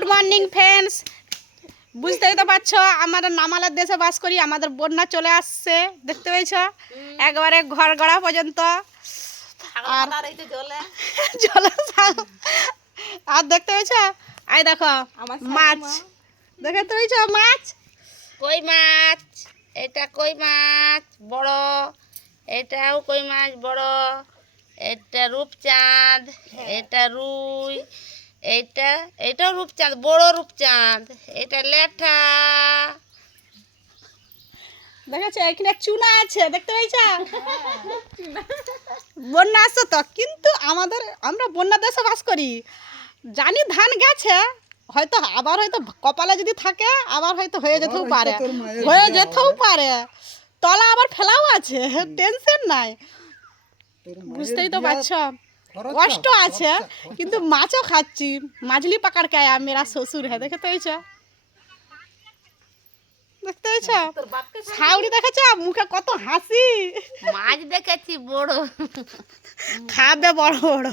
Good morning friends বুঝতেই তো পারছ আমরা নামালের দেশে বাস করি আমাদের বন্যা চলে আসছে দেখতে পেয়েছ? একবারে ঘর গড়া পর্যন্ত। আর জলে। আর দেখতে পেয়েছ? আই দেখো আমার মাছ। দেখতে পেয়েছ? মাছ? কই মাছ? এটা কই মাছ? বড়। এটাও কই মাছ? বড়। এটা রূপচাঁদ। এটা রুই। এইটা এটাও রূপচাঁদ বড় রূপচাঁদ এটা লেঠা। এখানে চুনা আছে দেখতে বন্যা আসছে তো কিন্তু আমাদের আমরা বন্যা দেশে বাস করি। জানি ধান গেছে হয়তো আবার হয়তো কপালে যদি থাকে আবার হয়তো হয়ে যেতেও পারে। হয়ে যেতেও পারে। তলা আবার ফেলাও আছে টেনশন নাই। বুঝতেই তো পারছ? কষ্ট আছে কিন্তু মাছও খাচ্ছি। মাছলি পাকার কায়া মেরা শ্বশুর হ্যাঁ দেখে তো দেখতে হয়েছ ছাউরি দেখেছ? মুখে কত হাসি। মাছ দেখেছি বড়। খাবে বড় বড়।